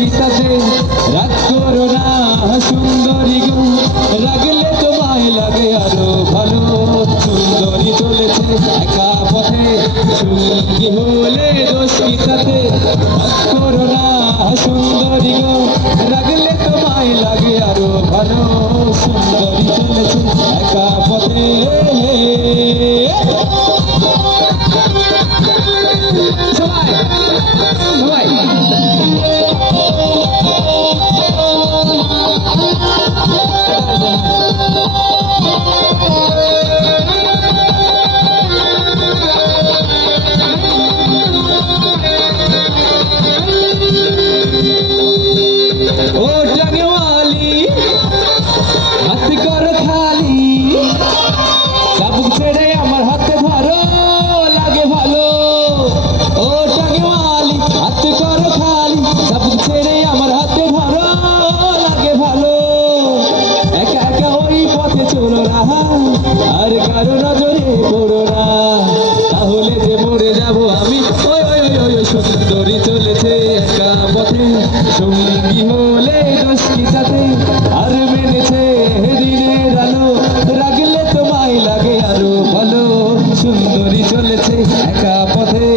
কি তাতে রাগ করো না সুন্দরী গো, রাগলে তোমায় লাগে আরো ভালো। সুন্দরী চলেছে একা পথে, সঙ্গী হলে দোষ কি তাতে রাগ করো না সুন্দরী গো, রাগলে তোমায় লাগে আরো ভালো। সুন্দরী চলেছে একা পথে। সবাই সবাই ও জানে वाली হাত কর খালি, চাবুক ছেড়ে আমার হাতে ধরো লাগে ভালো। ও জানে वाली হাত কর খালি, চাবুক ছেড়ে আমার হাতে ধরো লাগে ভালো। একা একা ওই পথে চলো না, আর কারো নজরে পড়ো না, তাহলে যে মরে যাব আমি। ওই ওই ওই ওই সুন্দরী চলেছে একা পথে, সঙ্গী হলে দোষ কি তাতে আর মেনেছে দিনের আলো, রাগলে তোমায় লাগে আরো ভালো। সুন্দরী চলেছে একা পথে।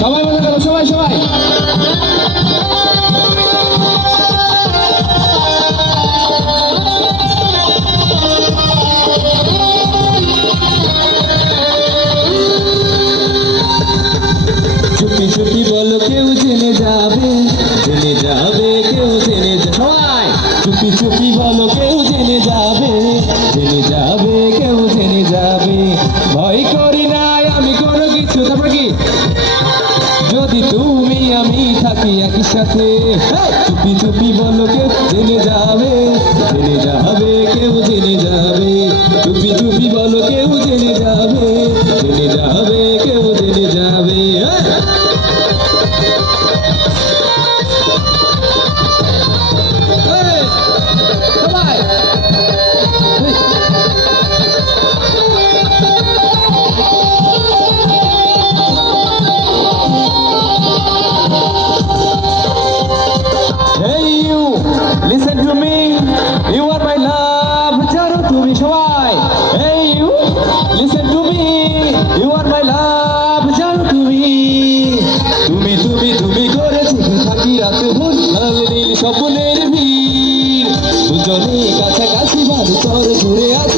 সবাই মনে করো, সবাই সবাই চুপি চুপি বলো কেউ জেনে যাবে, জেনে যাবে কেউ জেনে সবাই চুপি চুপি বলো কেউ জেনে যাবে, জেনে যাবে কেউ জেনে যাবে। ভয় করি নাই আমি কোনো কিছু, তারপর কি যদি তুমি আমি থাকি একই সাথে। চুপি চুপি বলো কেউ জেনে যাবে, জেনে যাবে কেউ জেনে যাবে। চুপি চুপি বলো কেউ জেনে যাবে, জেনে যাবে কেউ জেনে যাবে। Hey you, listen to me, you are my love, জানো তুমি সবাই। Hey you, listen to me, you are my love, জানো তুমি। তুমি তুমি তুমি করে থেকে থাকি রাতে ভোর, লাল নীল স্বপ্নের ভিড়, দুজনে কাছাকাছি বাদ তোর ঘুরে আজ।